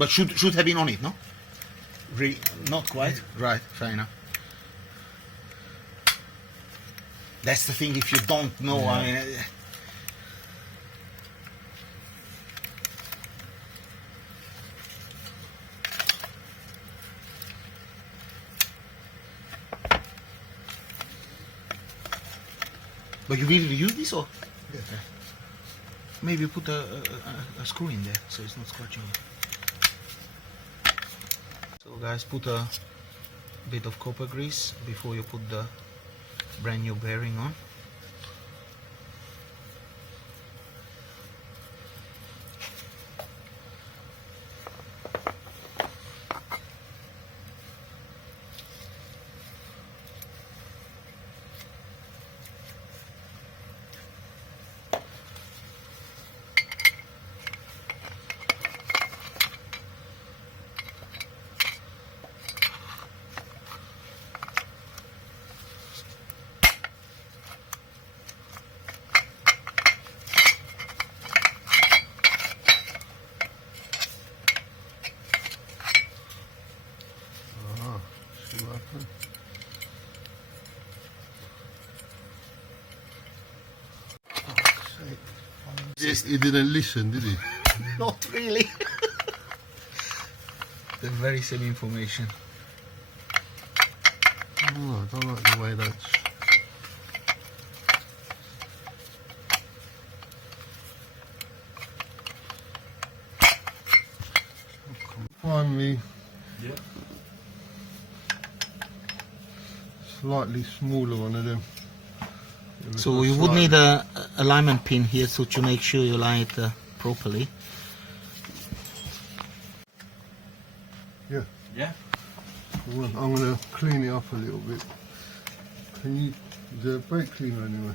But should have been on it, no? Not quite. Right, fair enough. That's the thing. If you don't know, I mean. But you really use this, or? Yeah. Maybe put a screw in there so it's not scratching it. So guys, put a bit of copper grease before you put the brand new bearing on. He didn't listen, did he? Not really. The very same information. Oh, I don't like the way that's... Finally, slightly smaller one of them. So you would need a alignment pin here so to make sure you line it properly. Yeah. Yeah. Well, I'm going to clean it up a little bit. Can you... Is there a brake cleaner anyway?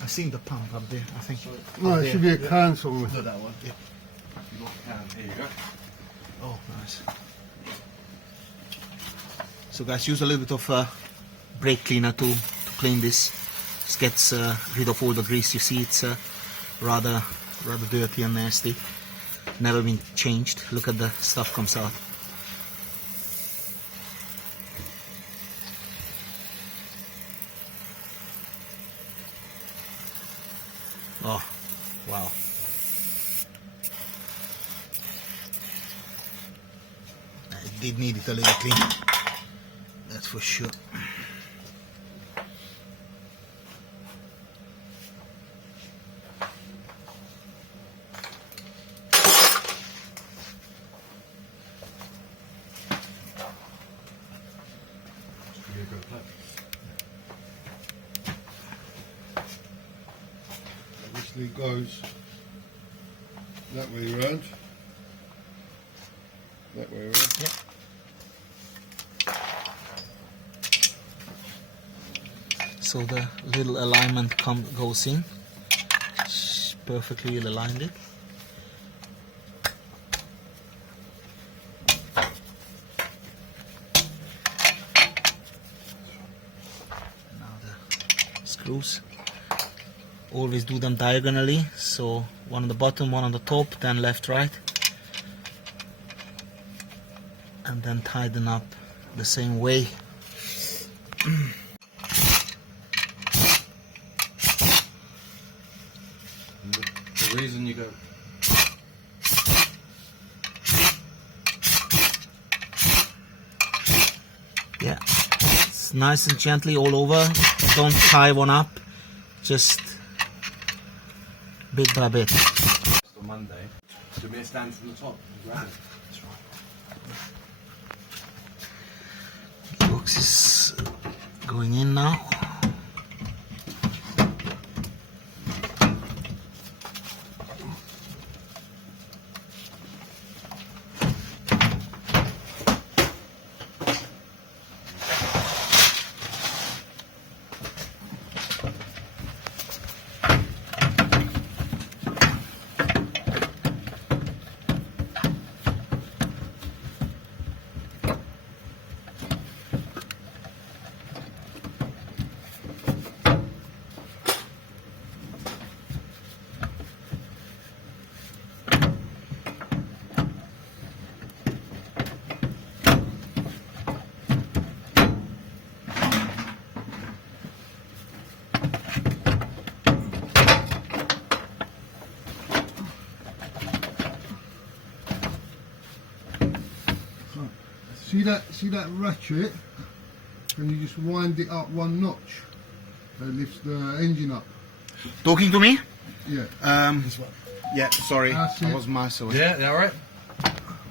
I've seen the pump up there, I think. No, it should be a can somewhere. No, that one. Yeah. You got a can. Here you go. Oh, nice. So guys, use a little bit of brake cleaner to clean this. This gets rid of all the grease. You see, it's rather dirty and nasty. Never been changed. Look at the stuff comes out. Oh, wow. I did need it a little clean. That's for sure. Obviously it goes that way around. That way around. Yep. So the little alignment goes in. Perfectly aligned it. Now the screws. Always do them diagonally, so one on the bottom, one on the top, then left, right, and then tie them up the same way. The reason you go... Yeah, it's nice and gently all over. Don't tie one up, just bit by bit. On Monday, to be a stand from the top. That's right. Box is going in now. See that ratchet? And you just wind it up one notch. That lifts the engine up. Talking to me? Yeah. This one. Yeah, sorry. That's I it. was miles away. Yeah, alright?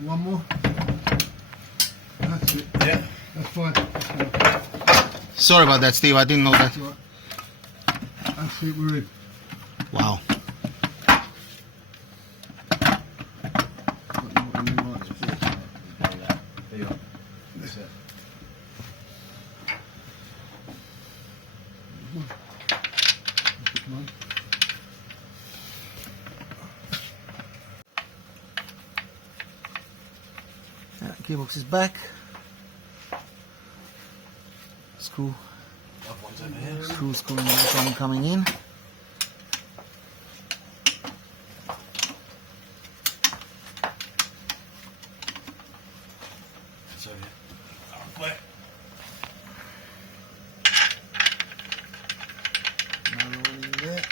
One more. That's it. Yeah. That's fine. Sorry about that, Steve. I didn't know that. That's right. That's it, we're in. Wow. There you are. That's it. Gearbox is back. Screw. Other one's over here. Screws coming in. It's over here. Where? Another one in there.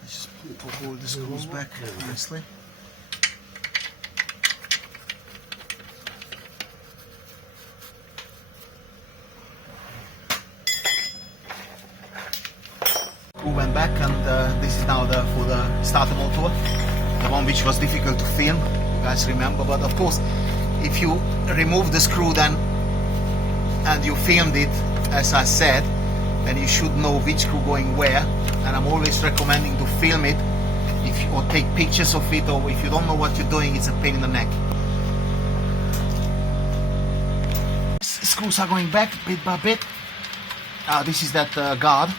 Let's just pull all the screws back nicely. Screw went back, and this is now for the starter motor, the one which was difficult to film. You guys remember, but of course, if you remove the screw then and you filmed it as I said, then you should know which screw going where. And I'm always recommending to film it, or take pictures of it, or if you don't know what you're doing, it's a pain in the neck. Screws are going back bit by bit. This is that guard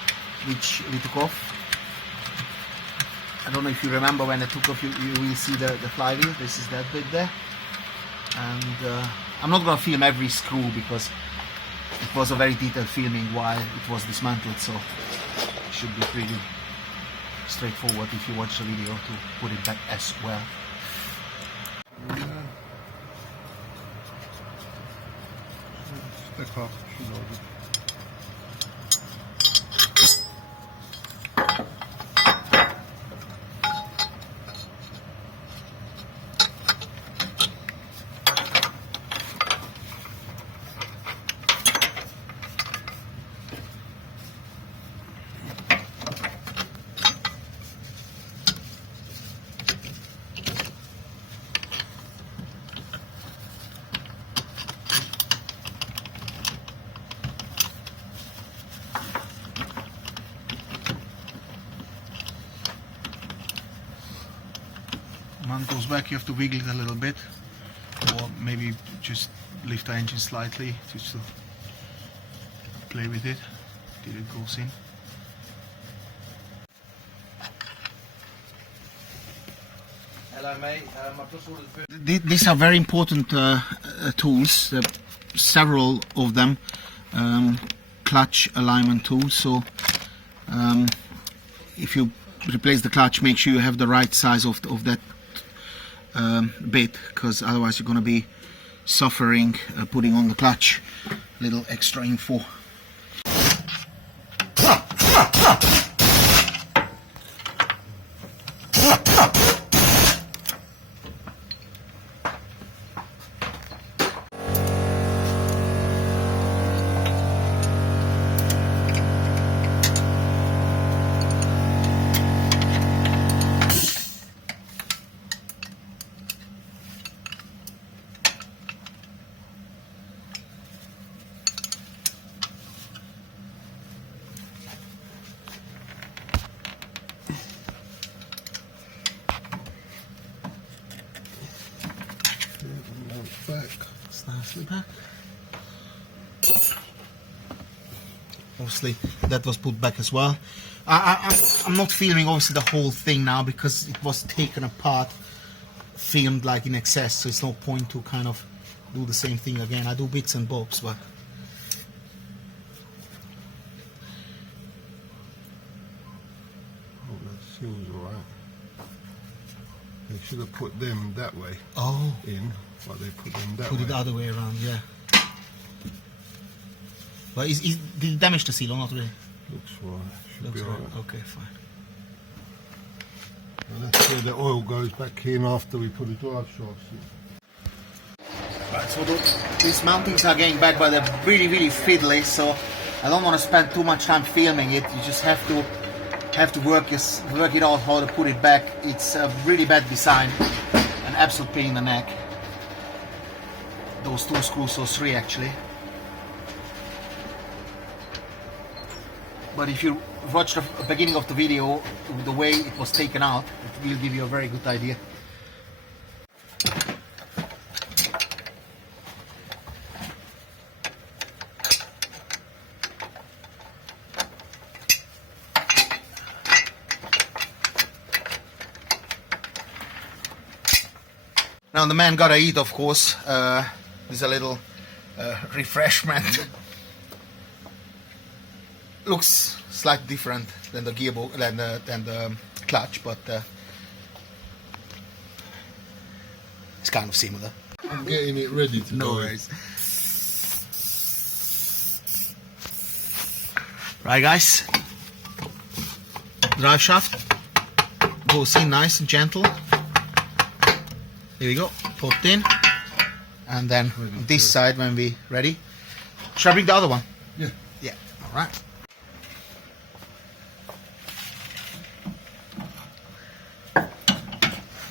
which we took off. I don't know if you remember when I took off, you will see the flywheel. This is that bit there. And I'm not going to film every screw because it was a very detailed filming while it was dismantled, so it should be pretty straightforward if you watch the video to put it back as well. Stick off, should load it. Mount goes back, you have to wiggle it a little bit, or maybe just lift the engine slightly just to play with it till it goes in. Hello, mate. I've just ordered food. These are very important tools, several of them, clutch alignment tools. So if you replace the clutch, make sure you have the right size of that bit, because otherwise you're going to be suffering putting on the clutch. Little extra info. Back. It's nicely back. Obviously that was put back as well. I'm not filming obviously the whole thing now because it was taken apart, filmed like in excess, so it's no point to kind of do the same thing again. I do bits and bobs, but Oh, that seems alright. They should have put them that way in, but they put them that put way. it the other way around, yeah. But did it damage the seal or not really? Looks right. Should Looks be right. alright. Okay, fine. And that's where the oil goes back in after we put the drive shafts in. Right, so these mountings are getting back, but they're really, really fiddly, so I don't want to spend too much time filming it. You just have to work it out how to put it back. It's a really bad design, an absolute pain in the neck. Those 2 screws, those 3 actually. But if you watch the beginning of the video, the way it was taken out, it will give you a very good idea. Now the man gotta eat, of course. There's a little refreshment. Looks slightly different than the gearbox, than the clutch, but it's kind of similar. I'm getting it ready to No go. worries. Right, guys. Drive shaft goes in nice and gentle. Here we go. Put in, and then on this side when we ready. Shall I bring the other one? Yeah. Yeah. All right.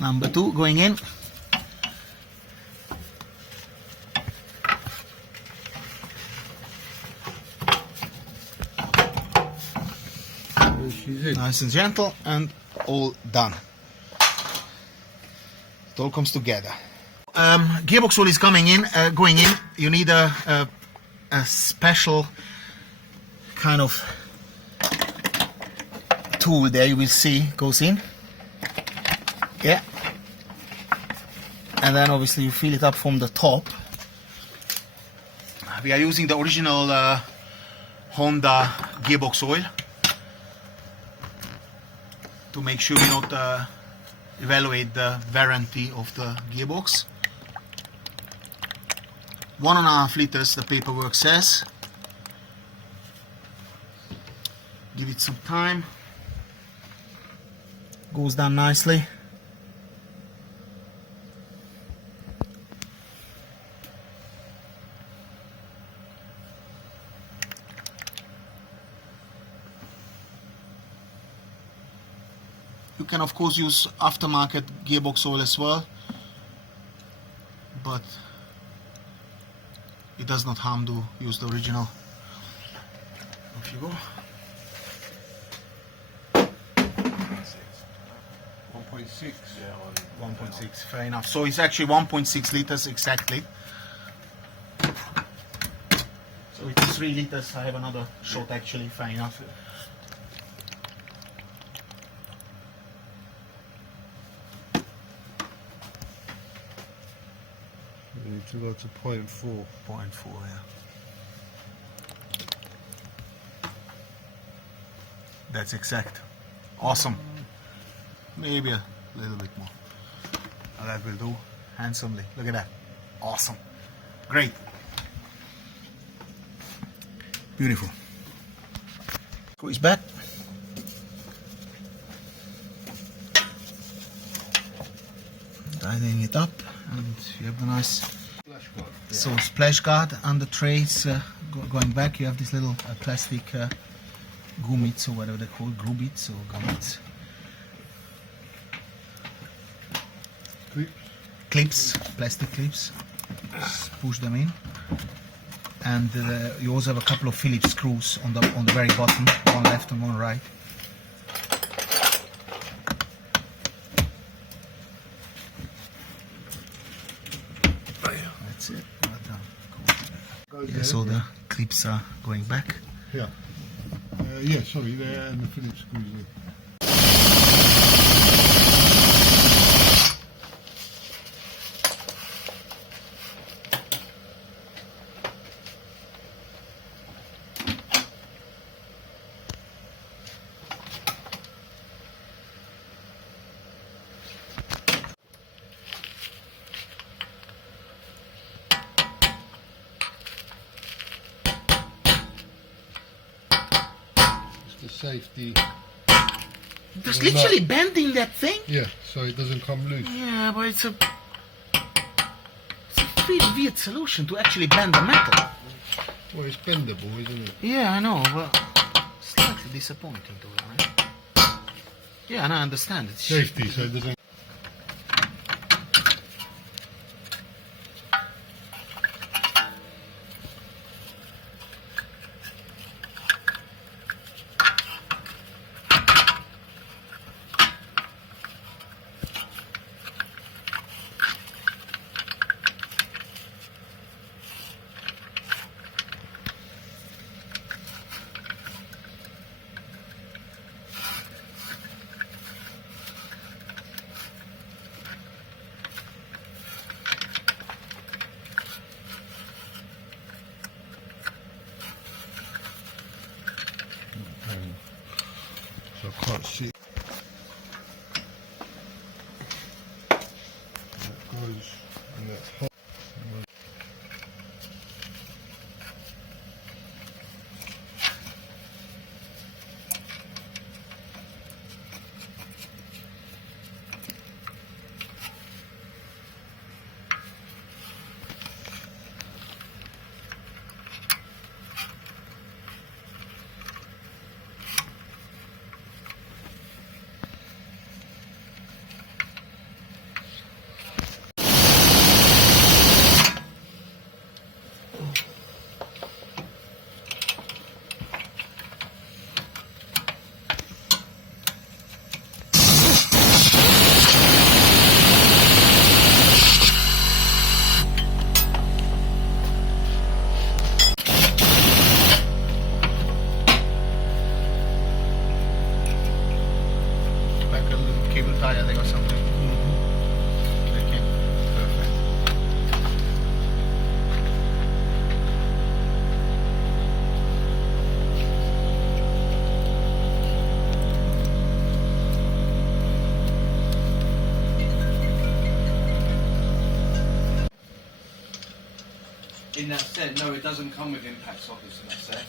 Number 2 going in. There she's in. Nice and gentle, and all done. It all comes together. Gearbox oil is going in. You need a special kind of tool there. You will see goes in. Yeah. And then obviously you fill it up from the top. We are using the original Honda gearbox oil to make sure we not evaluate the warranty of the gearbox. 1.5 liters, the paperwork says. Give it some time. Goes down nicely. You can of course use aftermarket gearbox oil as well, but it does not harm to use the original. Off you go. 1.6. Yeah, 1.6, fair enough. So it's actually 1.6 liters exactly. So it's 3 liters. I have another shot actually, fair enough. We need to go to 0.4. 0.4, yeah. That's exact. Awesome. Maybe a little bit more. Now that will do handsomely. Look at that. Awesome. Great. Beautiful. Screw is back. Tidying it up, and you have the nice so splash guard and the trays going back. You have this little plastic gummits or whatever they're called, grubits or gummits. Clips, plastic clips. Just push them in, and you also have a couple of Phillips screws on the very bottom, one left and one right. That's it. Well done. Yeah, so the clips are going back. Yeah. Yeah, sorry, there, and the Phillips screws in. The safety Just The nut. literally bending that thing. Yeah, so it doesn't come loose. Yeah, but it's a really weird solution to actually bend the metal. Well, it's bendable, isn't it? Yeah, I know, but slightly disappointing to be honest. Yeah, and I understand it's Safety, so it doesn't. So I can't see. That goes, and that's hot. like a little cable tie, I think, or something. Okay, perfect. In that set, no, it doesn't come with impact sockets in that set.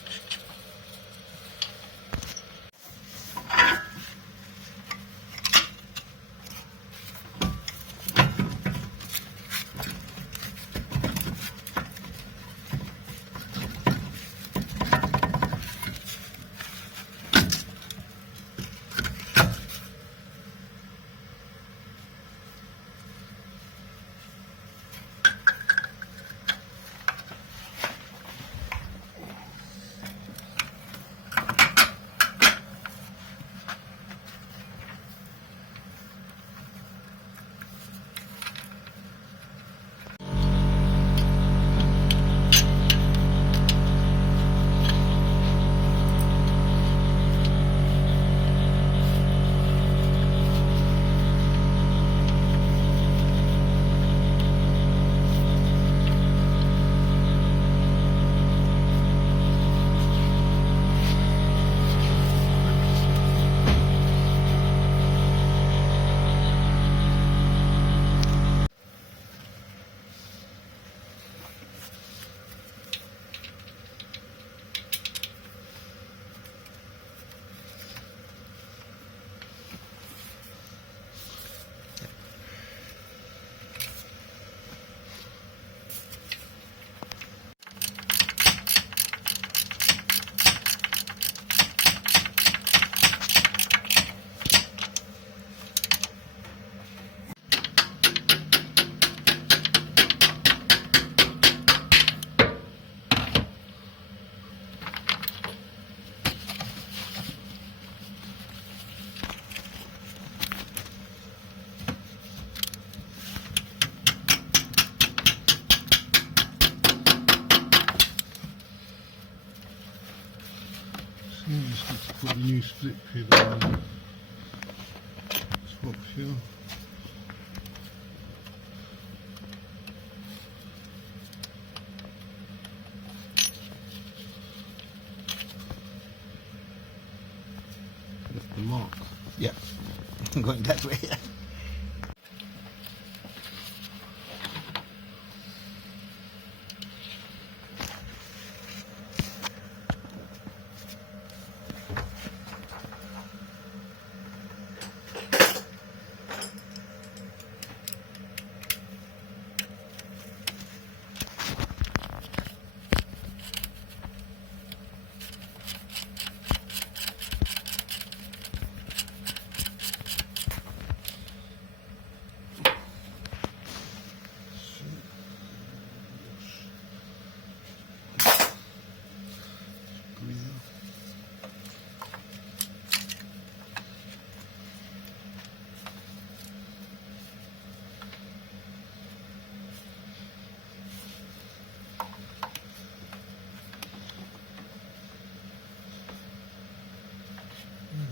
You just need to put a new split pin on. Swap here. That's the mark. Yeah, going that way.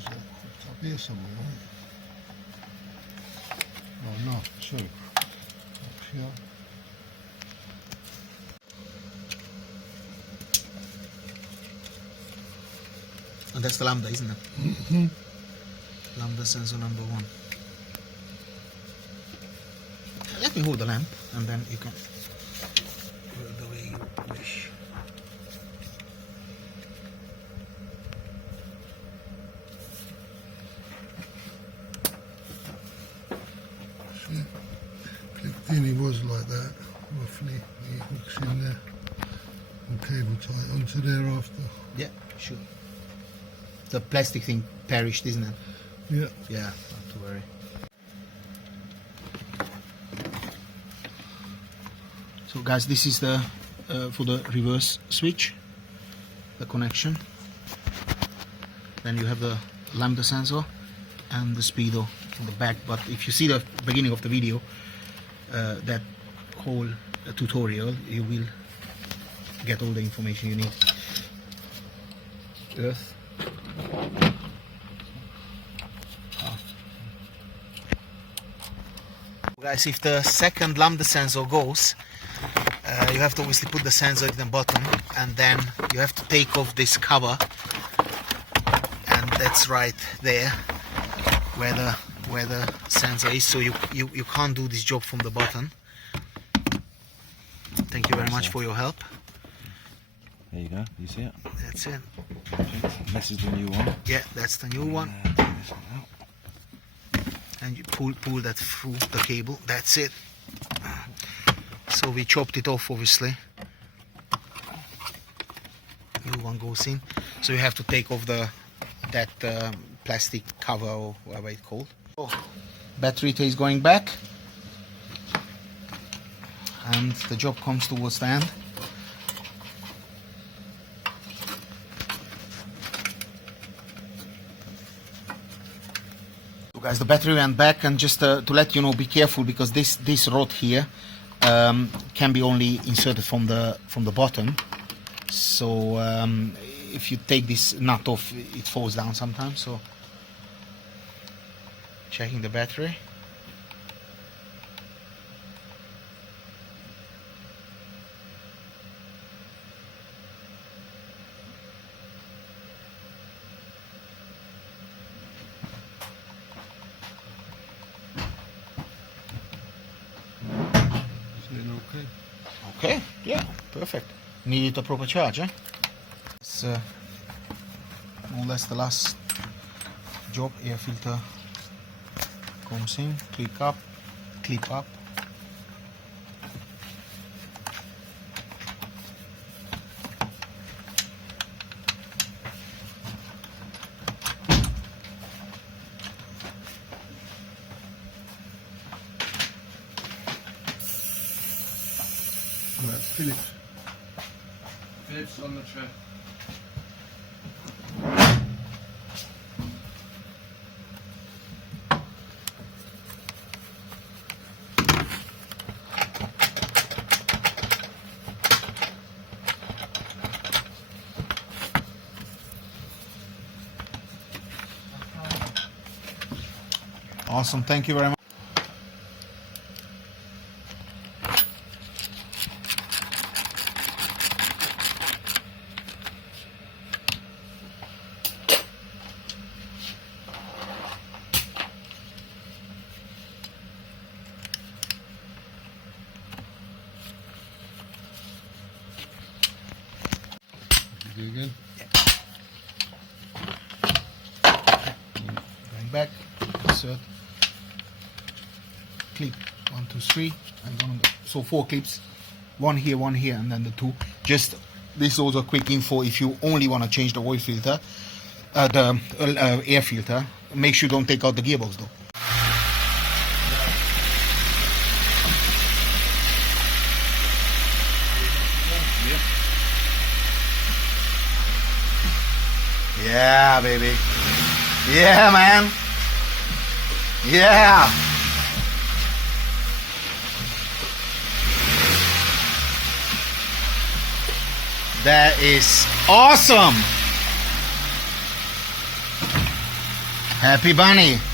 Up here somewhere, right? Oh no, sorry. Up here. And that's the lambda, isn't it? Mm-hmm. Lambda sensor number 1. Let me hold the lamp and then you can put it the way you wish. Clicked in, it was like that, roughly. It hooks in there and cable tie onto there after. Yeah, sure. The plastic thing perished, isn't it? Yeah. Yeah, not to worry. So guys, this is the for the reverse switch, the connection. Then you have the lambda sensor and the speedo on the back. But if you see the beginning of the video, that whole tutorial, you will get all the information you need. Earth. Guys, if the second lambda sensor goes, you have to obviously put the sensor at the bottom, and then you have to take off this cover, and that's right there where the sensor is. So you can't do this job from the bottom. Thank you very much for your help. There you go, you see it? That's it. This is the new one. Yeah, that's the new one. Take this one out. And you pull that through the cable. That's it. So we chopped it off, obviously. New one goes in. So you have to take off that plastic cover or whatever it's called. Oh, battery is going back, and the job comes towards the end. Guys, the battery went back, and just to let you know, be careful, because this rod here can be only inserted from the bottom. So if you take this nut off, it falls down sometimes. So checking the battery. Okay. Okay, yeah, perfect. Needed a proper charge, eh? It's more or less the last job. Air filter comes in, clip up. That's Phillips. Phillips on the tray. Awesome, thank you very much. Do again. Going back, insert, clip 1, 2, 3, and one on the, so 4 clips, one here, and then the 2. Just this is also a quick info. If you only want to change the oil filter, the air filter, make sure you don't take out the gearbox though. Yeah, baby. Yeah, man. Yeah. That is awesome. Happy bunny.